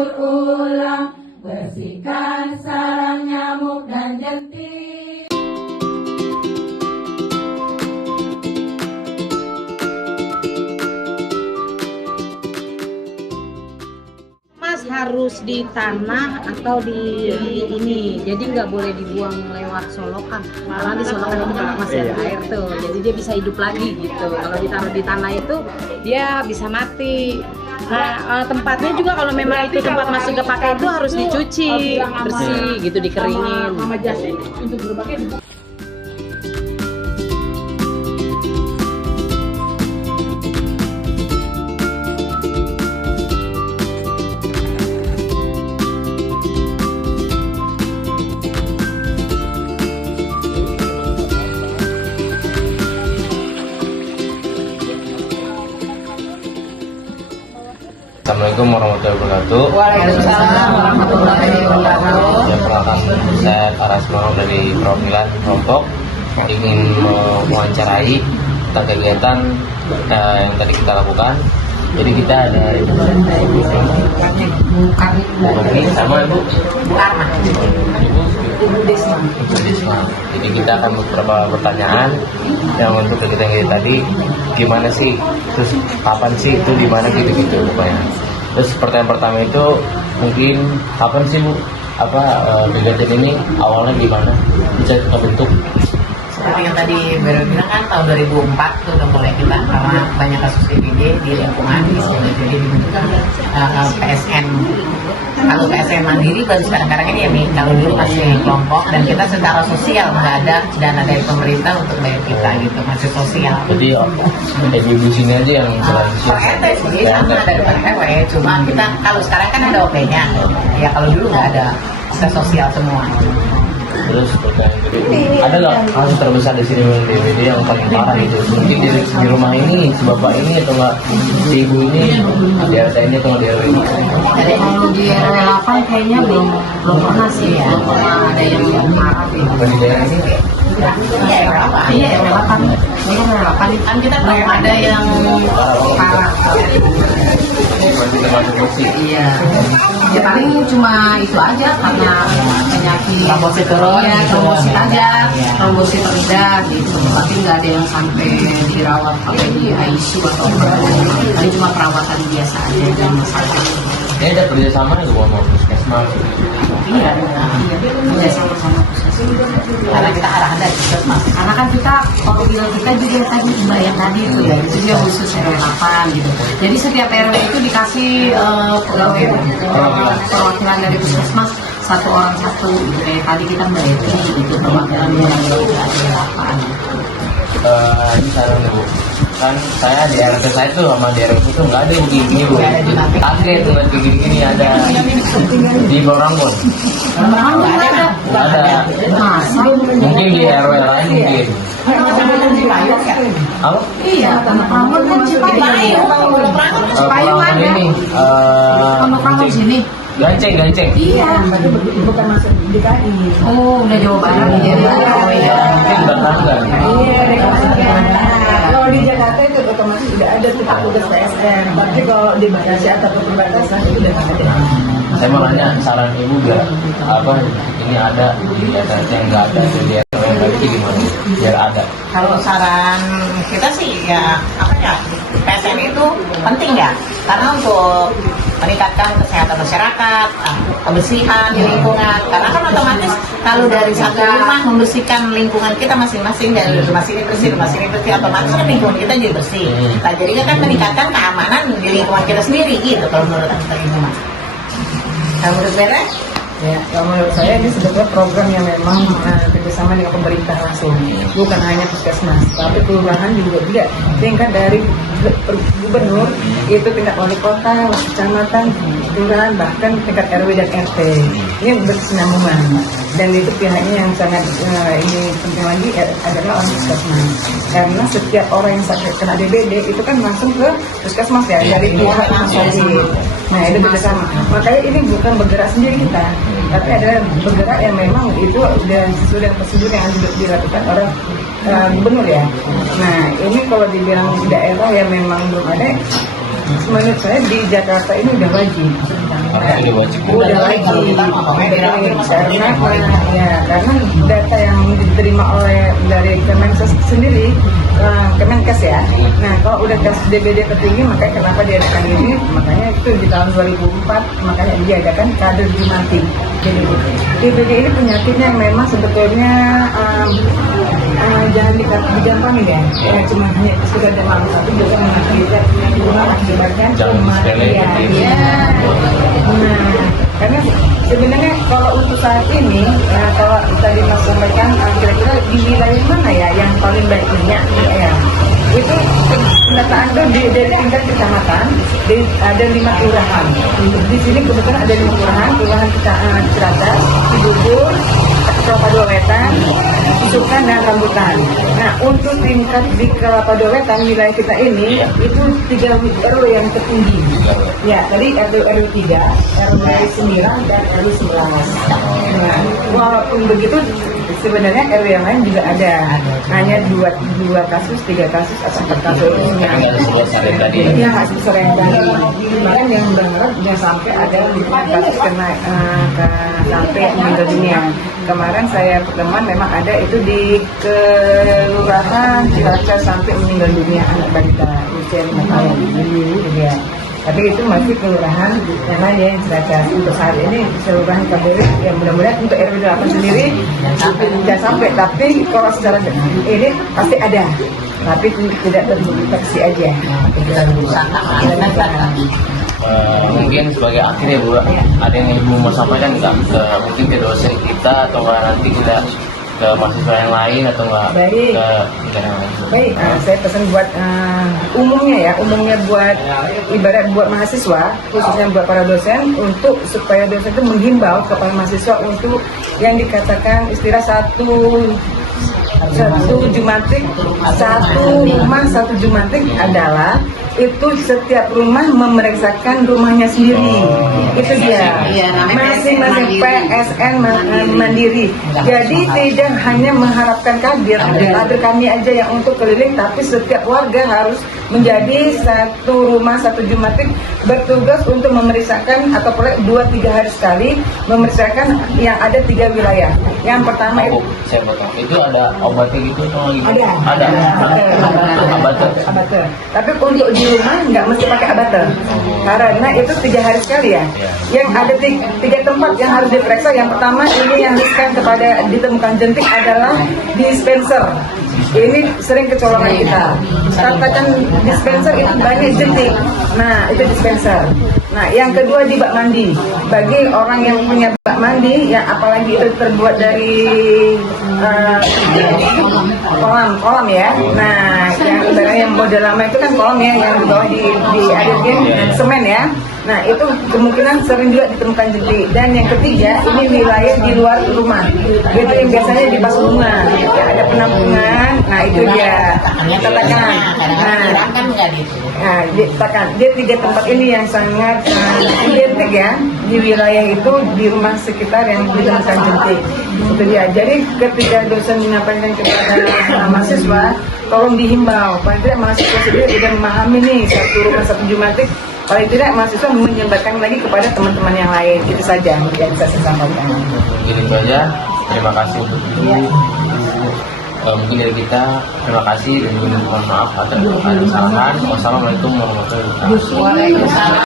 daur ulang, bersihkan sarang nyamuk dan jentik. Mas harus di tanah atau di ini, jadi nggak boleh dibuang lewat solokan. Karena di solokan itu masih ada air tuh, jadi dia bisa hidup lagi gitu. Kalau ditaruh di tanah itu dia bisa mati. Nah tempatnya juga kalau memang itu tempat masih kepakai itu harus dicuci bersih gitu, dikeringin. Assalamualaikum warahmatullahi wabarakatuh. Waalaikumsalam warahmatullahi wabarakatuh. Ya, perkenalkan saya Karasmo dari perwakilan kelompok ingin mewawancarai tentang kegiatan yang tadi kita lakukan. Jadi kita ada Bu Romi sama Ibu Arma. Ibu Desma. Jadi kita akan beberapa pertanyaan yang untuk kegiatan tadi, gimana sih, terus kapan sih itu, di mana gitu pokoknya. Terus pertanyaan pertama itu mungkin kapan sih Bu kegiatan ini awalnya gimana bisa terbentuk? Seperti yang tadi baru bilang kan tahun 2004 tuh udah mulai kita, karena banyak kasus DBD di lingkungan di sini, jadi dibentukkan PSN. Kalau PSN mandiri baru sekarang ini ya Mi, kalau dulu masih kelompok dan kita secara sosial nggak ada dana dari pemerintah untuk bayar kita gitu, masih sosial. Jadi ibu sini aja yang Per RT sih sama dari per RW, cuma kita kalau sekarang kan ada OP-nya, ya kalau dulu nggak ada, kita sosial semua. Terus ada nggak kasus terbesar di sini yang DBD yang paling parah gitu? Mungkin di rumah ini, si bapak ini atau nggak si ibu ini, di RT ini atau di RW ini? Kalau di RW 8 kayaknya belum pernah sih ya, belum pernah ada yang parah gitu. Bukan di daerah ini? Iya, RW 8. Iya, RW 8 kan kita belum ada yang parah. Termasuk musik. Iya. Ya paling cuma itu aja karena penyakit Trombosit turun, ya, gitu. trombosit aja, Iya. trombosit rendah gitu. Tapi nggak ada yang sampai dirawat pakai di ICU atau apa. Ini cuma perawatan biasa aja yang masalah. Ini ada kerjasama nggak Bu sama puskesmas? Iya, iya sama-sama puskesmas. Karena kita arahan dari puskesmas. Karena kan kita program kita juga tadi Mbak yang tadi itu ya, itu juga khusus RW 8 gitu. Jadi setiap RW itu dikasih pegawai perwakilan dari puskesmas, satu orang satu gitu. Kayak tadi kita Mbak Eti gitu, perwakilan dari RW 8 gitu. Ini saran Bu, kan saya di RT saya tuh sama di RW itu nggak ada yang begini Bu. Kaget ngeliat begini ada di Boranggon. Nggak ada. Mungkin di RW lain mungkin. Apa? Iya, Pondok Rangon kan Cipayu. Cipayu Pulang ada. ini. Pondok Rangon sini. Ganceng. Iya. Bukan masuk DKI. Oh, udah Jawa Barat ya. Oh iya. Mungkin bertangga. Iya, kalau di Jakarta itu otomatis sudah ada tuh petugas PSN. Tapi kalau di Bekasi atau perbatasan itu udah nggak ada. Saya mau nanya saran ibu biar ini ada di RT yang nggak ada di RW yang lagi gimana? Biar ada. Kalau saran kita sih ya PSN itu penting ya, karena untuk meningkatkan kesehatan masyarakat, kebersihan di lingkungan. Karena kan otomatis kalau dari satu rumah membersihkan lingkungan kita masing-masing, dari rumah sini bersih, otomatis kan lingkungan kita jadi bersih. Nah, jadi kan meningkatkan keamanan di lingkungan kita sendiri gitu kalau menurut kita ini Mas. Nah, menurut Bere? Ya, kalau menurut saya ini sebetulnya program yang memang kerjasama dengan pemerintah langsung, bukan hanya puskesmas, tapi kelurahan juga tingkat dari gubernur, itu tingkat wali kota, kecamatan, kelurahan, bahkan tingkat RW dan RT. Ini berkesinambungan, dan itu pihaknya yang sangat ini penting lagi adalah orang puskesmas, karena setiap orang yang sakit kena DBD itu kan langsung ke puskesmas ya, dari pihak sakit. Nah, itu bersama. Makanya ini bukan bergerak sendiri kita, tapi ada bergerak yang memang itu dan sesuai dengan prosedur yang dilakukan oleh gubernur ya. Nah, ini kalau dibilang daerah yang memang belum ada, menurut saya di Jakarta ini udah wajib. Karena udah wajib. Udah wajib. Karena data yang diterima oleh dari Kemenkes sendiri, Kemenkes ya. Nah, kalau udah kasus DBD tertinggi, makanya kenapa diadakan ini? Makanya itu di tahun 2004, makanya diadakan kader Jumanti. Jadi DBD ini penyakitnya yang memang sebetulnya jangan digampangin ya. Cuma hanya sekedar demam, tapi juga mengakibatkan kematian. Nah, karena sebenarnya kalau untuk saat ini, kalau tadi Mas sampaikan, kira-kira di wilayah mana ya yang paling baik minyak? Ya, itu pendataan itu dari tingkat kecamatan, ada 5 kelurahan. Di sini kebetulan ada 5 kelurahan Ciracas, Cibubur, Kelapa Dua Wetan, Sukan dan Rambutan. Nah, untuk tingkat di Kelapa Dua Wetan wilayah kita ini itu 3 RW yang tertinggi. Ya, tadi RW 3, RW 9 dan RW 11. Nah, walaupun begitu sebenarnya RW yang lain juga ada. Hanya 2 kasus, 3 kasus atau 4 kasus. Nggak ada sebuah syarat tadi. Ya, hasil sering tadi. Bahkan yang benar jangan sampai ada 5 kasus kena sampai meninggal dunia. Kemarin saya pertemuan memang ada itu di kelurahan Ciracas sampai meninggal dunia anak balita usia 5 tahun. Ya. Tapi itu masih kelurahan yang lain ya, yang Ciracas. Untuk saat ini kelurahan KBW yang mudah-mudahan untuk RW 8 sendiri jangan sampai. Tapi kalau secara ini pasti ada, tapi tidak terdeteksi aja. Mungkin sebagai akhir ya Bu, ada yang Ibu mau sampaikan nggak mungkin ke dosen kita atau nggak nanti kita ke mahasiswa yang lain atau nggak Baik. ke negara yang lain? Baik, saya pesan buat umumnya buat ibarat buat mahasiswa, khususnya buat para dosen, untuk supaya dosen itu menghimbau kepada mahasiswa untuk yang dikatakan istilah satu Jumantik, satu rumah satu Jumantik adalah itu setiap rumah memeriksakan rumahnya sendiri. Itu dia. Masing-masing PSN mandiri. Jadi tidak hanya mengharapkan kader kami aja yang untuk keliling, tapi setiap warga harus menjadi satu rumah satu Jumantik bertugas untuk memeriksakan atau 2-3 hari sekali memeriksakan yang ada 3 wilayah. Yang pertama itu Saya potong. Itu ada obatnya gitu atau gimana? ada Abater. abater. Tapi untuk di rumah nggak mesti pakai abater, karena itu 3 hari sekali ya. Yang ada 3 tempat yang harus diperiksa. Yang pertama ini yang riskan kepada ditemukan jentik adalah dispenser. Ini sering kecolongan kita. Katakan dispenser itu banyak jentik. Nah, itu dispenser. Nah, yang kedua di bak mandi. Bagi orang yang punya bak mandi, ya apalagi itu terbuat dari kolam ya. Nah, yang ibaratnya yang model lama itu kan kolam ya, yang di bawah diadukkan semen ya. Nah, itu kemungkinan sering juga ditemukan jentik. Dan yang ketiga, ini wilayah di luar rumah. Itu yang biasanya di pas bunga. Ya, ada penampungan. Nah, itu dia. Katakan. Nah, dia 3 tempat ini yang sangat identik ya di wilayah itu, di rumah sekitar yang ditemukan jentik. Itu dia. Jadi ketika dosen menyampaikan kepada mahasiswa, tolong dihimbau. Paling tidak mahasiswa sendiri sudah memahami nih satu rumah satu Jumantik. Paling tidak mahasiswa menyebarkan lagi kepada teman-teman yang lain. Itu saja yang bisa saya sampaikan. Mungkin itu aja. Terima kasih untuk itu. Mungkin dari kita terima kasih dan mohon maaf atas kesalahan. Wassalamualaikum warahmatullahi wabarakatuh.